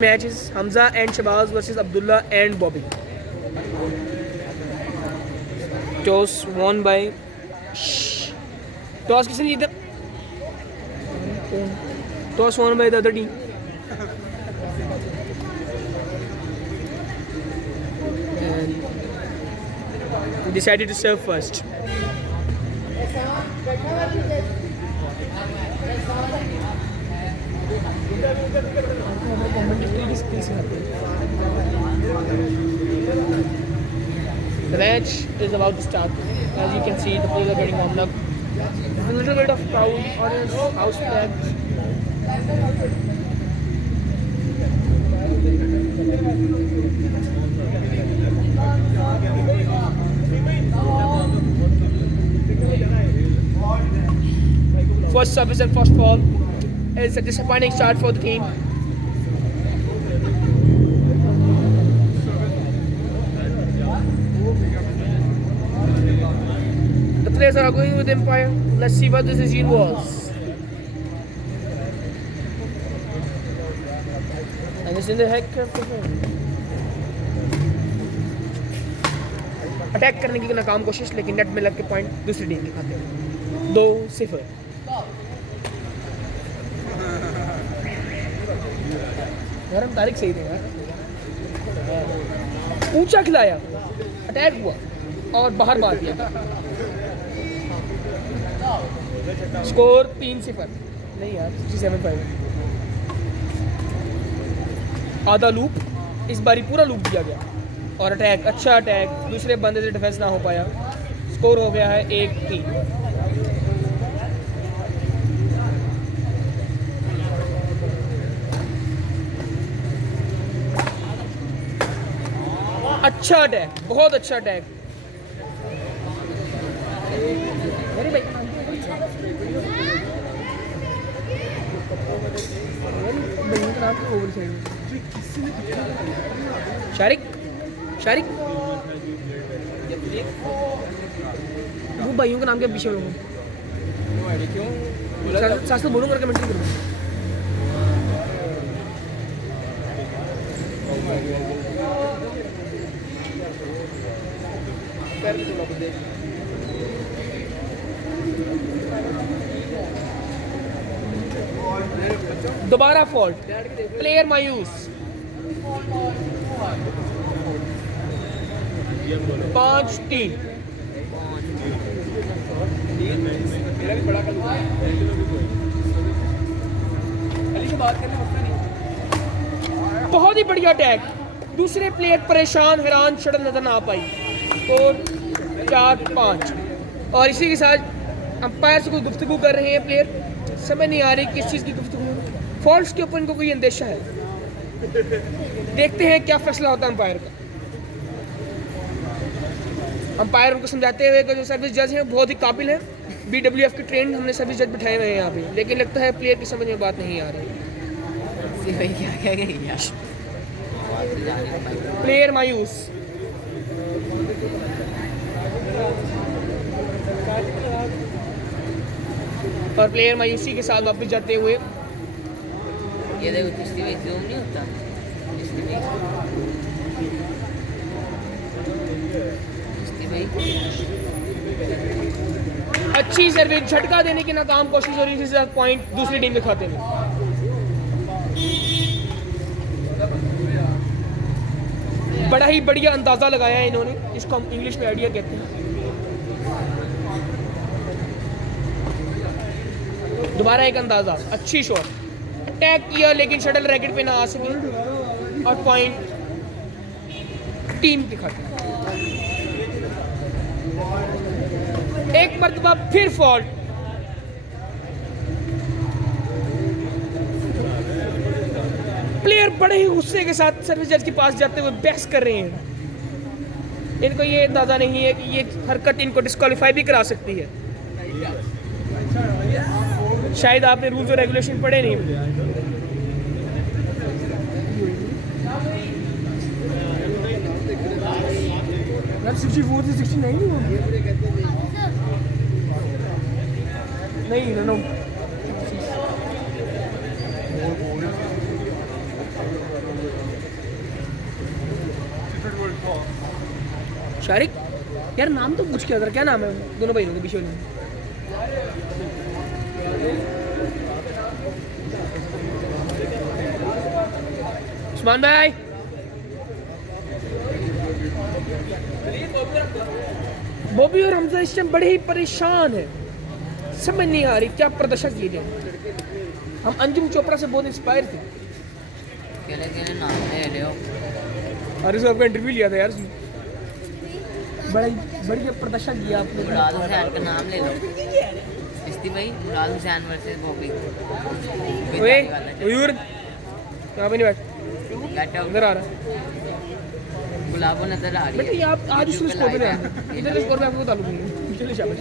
Matches Hamza and Shabazz versus Abdullah and Bobby. Toss won by Toss किसने जीता? Toss won by the other team. And decided to serve first. The match is about to start. As you can see, the players are getting warmed up. There's a little bit of crowd, audience, house packed. First service and first ball is a disappointing start for the team. The players are going with Empire. Let's see what this decision was. And it's in the heck of the attack करने की नाकाम कोशिश, लेकिन net में लग के point दूसरी team के खाते हैं 2-0। यार हम तारीख सही थे यार, ऊंचा खिलाया, अटैक हुआ और बाहर मार दिया। स्कोर 3-0 नहीं यार, 67-5। आधा लूप, इस बारी पूरा लूप दिया गया और अटैक, अच्छा अटैक, दूसरे बंदे से डिफेंस ना हो पाया। स्कोर हो गया है 1-3। अच्छा अटैक, बहुत अच्छा अटैक। शारिक शारिक वो भाइयों का नाम क्या पीछे लोगों सास तो बोलूँ करके कमेंट्री करूँ। दोबारा फॉल्ट, प्लेयर मायूस। 5-3। बहुत ही बढ़िया अटैक, दूसरे प्लेयर परेशान, हैरान, शटल नजर ना आ पाई। स्कोर 4-5। और इसी के साथ अंपायर से कोई गुफ्तगू कर रहे हैं प्लेयर, समझ नहीं आ रही किस चीज़ की गुफ्तगू। फॉल्ट्स के ऊपर इनको कोई अंदेशा है, देखते हैं क्या फैसला होता है अंपायर का। अंपायर उनको समझाते हुए कि जो सर्विस जज हैं बहुत ही काबिल हैं, BWF के ट्रेंड हमने सर्विस जज बिठाए हुए हैं यहाँ पे, लेकिन लगता है प्लेयर की समझ में बात नहीं आ रही। प्लेयर मायूस। और प्लेयर मायूसी के साथ वापस जाते हुए, ये देखो किस्ती में जूम नहीं होता, किस्ती में अच्छी सर्विस, झटका देने की नाकाम कोशिश हो रही थी, इसी पॉइंट दूसरी टीम के खाते में। बड़ा ही बढ़िया अंदाजा लगाया है इन्होंने, इसको हम इंग्लिश में आइडिया कहते हैं। दोबारा एक अंदाजा, अच्छी शॉट, अटैक किया लेकिन शटल रैकेट पे ना आ सकी और पॉइंट टीम के खाते। एक मरतबा फिर फॉल्ट, प्लेयर बड़े ही गुस्से के साथ सर्विस जज के पास जाते हुए बहस कर रहे हैं। इनको ये अंदाजा नहीं है कि ये हरकत इनको डिस्क्वालीफाई भी करा सकती है। शायद आपने रूल्स और रेगुलेशन पढ़े नहीं। 64 से 69 नहीं होगी। नहीं नो शारिक यार नाम तो पूछ के, क्या नाम है दोनों भाइयों के पीछे? उस्मान भाई, बॉबी और हमजा इस टाइम बड़े ही परेशान है, समझ नहीं आ रही क्या प्रदर्शन किए जाए। हम अंजुम चोपड़ा से बहुत इंस्पायर थे। नाम ले रहे हो? अरे सर आपका इंटरव्यू लिया था यार, बड़ा बढ़िया प्रदर्शन किया आपने। मुराद हुसैन का नाम ले लो। चिश्ती भाई, मुराद हुसैन वर्सेस बॉबी। ओए मयूर, यहाँ पे नहीं बैठ, इधर आ रहा। गुलाबो नजर आ रही है। बेटा ये आप आज उसको स्कोर पे ले आए, इधर स्कोर पे आपको ताल्लुक नहीं है। चलिए शाबाश।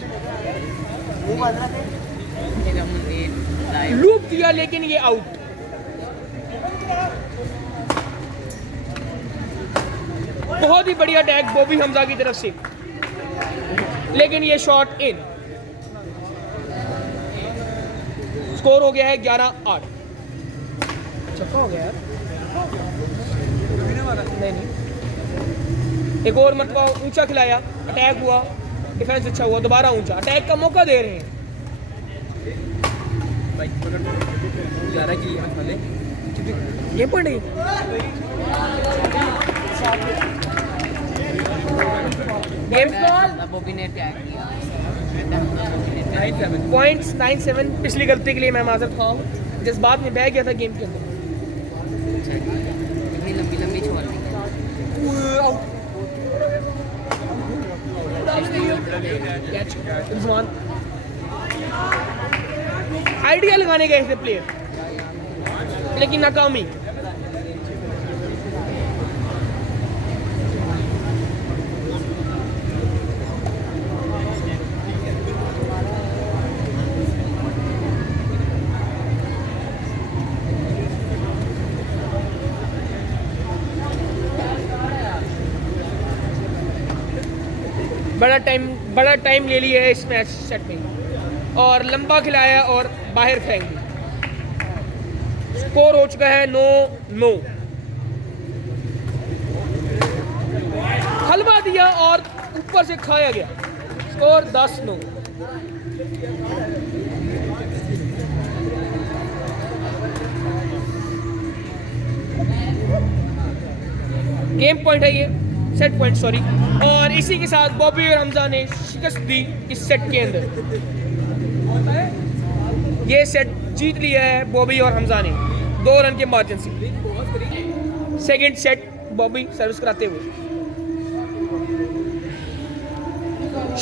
लूप दिया लेकिन ये आउट। बहुत ही बढ़िया टैग बॉबी हमजा की तरफ से, लेकिन ये शॉट इन। स्कोर हो गया है 11-8। छक्का हो गया यार। नहीं, एक और मरतबा ऊंचा खिलाया, अटैक हुआ, डिफेंस अच्छा हुआ, दोबारा ऊंचा, अटैक का मौका दे रहे हैं। ये पॉइंट है। गेम बॉबी ने अटैक किया। पॉइंट्स 9-7। पिछली गलती के लिए मैं माजरत खां हूँ, जिस बात में बह गया था गेम के अंदर। इतनी लंबी लंबी छोड़ दी। आइडिया लगाने गए थे प्लेयर, लेकिन नाकामी। बड़ा टाइम ले लिया है इस मैच सेट में, और लंबा खिलाया और बाहर फेंक दी। स्कोर हो चुका है 9-9। हलवा दिया और ऊपर से खाया गया। स्कोर 10-9। गेम पॉइंट है ये, सेट पॉइंट सॉरी। और इसी के साथ बॉबी और हमजा ने शिकस्त दी इस सेट के अंदर। ये सेट जीत लिया है बॉबी और हमजा ने 2 रन के मार्जिन से। सेकंड सेट बॉबी सर्विस कराते हुए,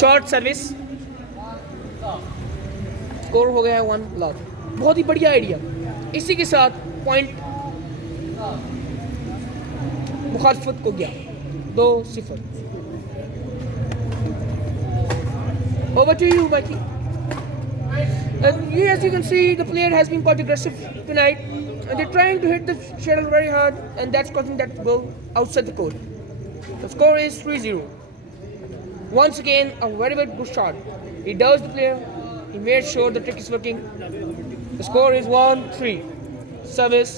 शॉर्ट सर्विस। स्कोर हो गया है 1-0। बहुत ही बढ़िया आइडिया। इसी के साथ पॉइंट मुखालफत को गया 2-0। Over to you, Mikey. As you can see, the player has been quite aggressive tonight. And they're trying to hit the shuttle very hard, and that's causing that to go outside the court. The score is 3-0. Once again, a very, very good shot. He does the player. He made sure the trick is working. The score is 1-3. Service.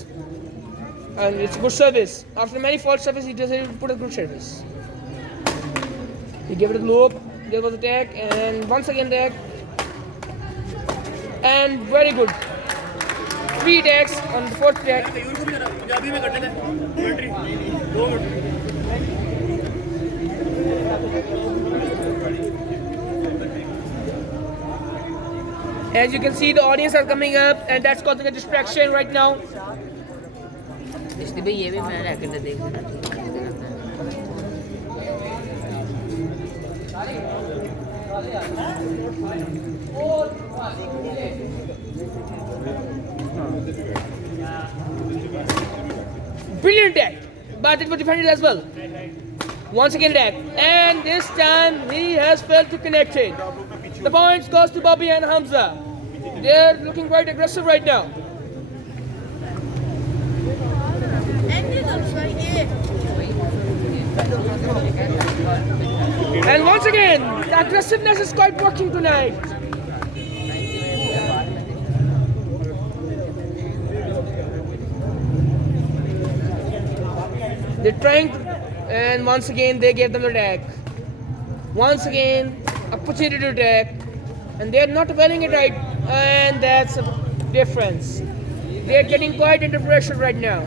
And it's a good service. After many false service, he decided to put a good service. He gave it a loop. There was a tag, and once again tag. And very good. 3 tags on the 4th tag. As you can see, the audience are coming up, and that's causing a distraction right now. Chishti भाई ये भी मैं racket देख रहा था। Brilliant tag, but it was defended as well. Once again tag, and this time he has failed to connect it. The points goes to Bobby and Hamza. They're looking quite aggressive right now. And once again, the aggressiveness is quite working tonight. They're trying And once again they gave them the attack. Once again, opportunity to attack, and they're not availing it right, and that's a difference. They're getting quite under pressure right now.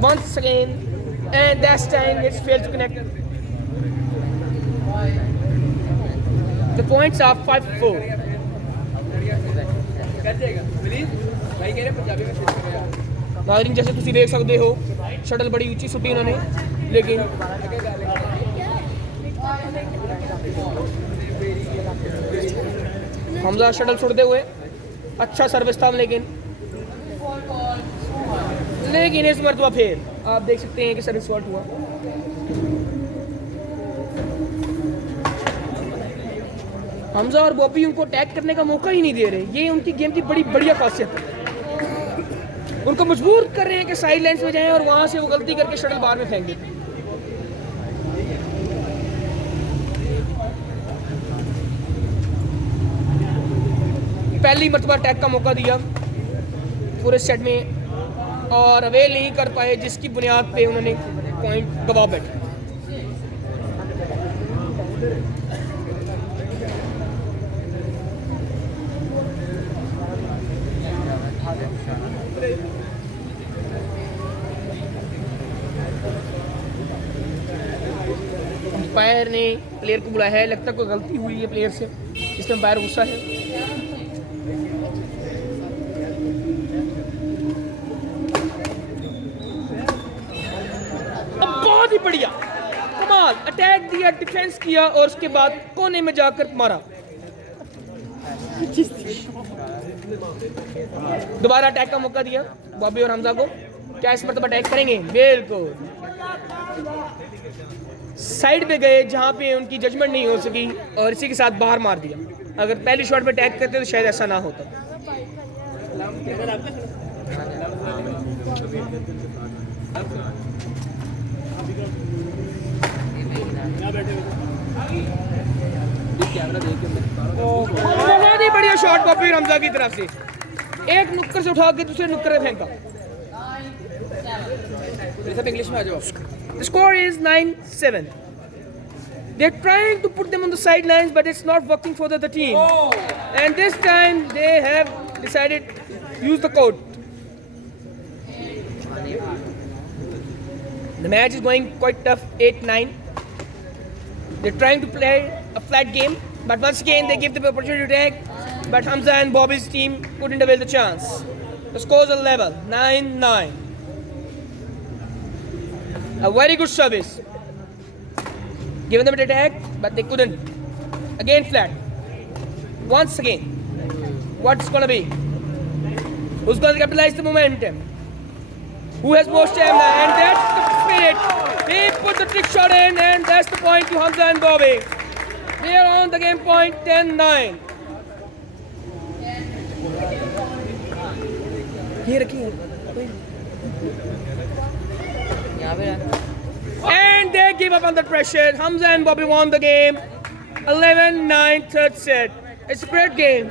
Once again, and that's time it's failed to connect. The points are 5-4. नाज़रीन जैसे तुम देख सकते हो shuttle बड़ी ऊंची सुटी उन्होंने लेकिन हमजा शटल सुटते हुए अच्छा सर्विस था लेकिन इस मरतबा फिर आप देख सकते हैं कि सर्विस शॉट हुआ। हमजा और बॉबी उनको अटैक करने का मौका ही नहीं दे रहे। ये उनकी गेम की बड़ी बढ़िया खासियत है। उनको मजबूर कर रहे हैं कि साइड लाइन्स में जाएं और वहां से वो गलती करके शटल बाहर में फेंक दें। पहली मरतबा अटैक का मौका दिया पूरे सेट में और अवेल नहीं कर पाए, जिसकी बुनियाद पे उन्होंने पॉइंट गवा बैठे। अंपायर ने प्लेयर को बुलाया है, लगता है कोई गलती हुई है प्लेयर से, इसमें अंपायर गुस्सा है। बहुत ही बढ़िया कमाल अटैक दिया, डिफेंस किया और उसके बाद कोने में जाकर मारा। दोबारा अटैक का मौका दिया बॉबी और हमजा को। क्या इस मरतबा अटैक करेंगे? बिल्कुल साइड पे गए जहां पे उनकी जजमेंट नहीं हो सकी और इसी के साथ बाहर मार दिया। अगर पहली शॉट पे अटैक करते तो शायद ऐसा ना होता। बहुत ही बढ़िया शॉट बॉबी हमजा की तरफ से, एक नुक्कर से उठा के दूसरे नुक्कर में फेंका। इंग्लिश में आ जाओ। The score is 9-7. They're trying to put them on the sidelines, but it's not working for the other team. And this time they have decided to use the court. The match is going quite tough, 8-9. They're trying to play a flat game, but once again they give the opportunity to attack, but Hamza and Bobby's team couldn't avail the chance. The scores are level, 9-9. A very good service. Given them an attack, but they couldn't. Again flat. Once again. What's gonna be? Who's gonna capitalize the momentum? Who has more stamina? And that's the spirit. They put the trick shot in, and that's the point to Hamza and Bobby. They are on the game point, 10-9. Here, here. And they give up under pressure. Hamza and Bobby won the game. 11-9, third set. It's a great game.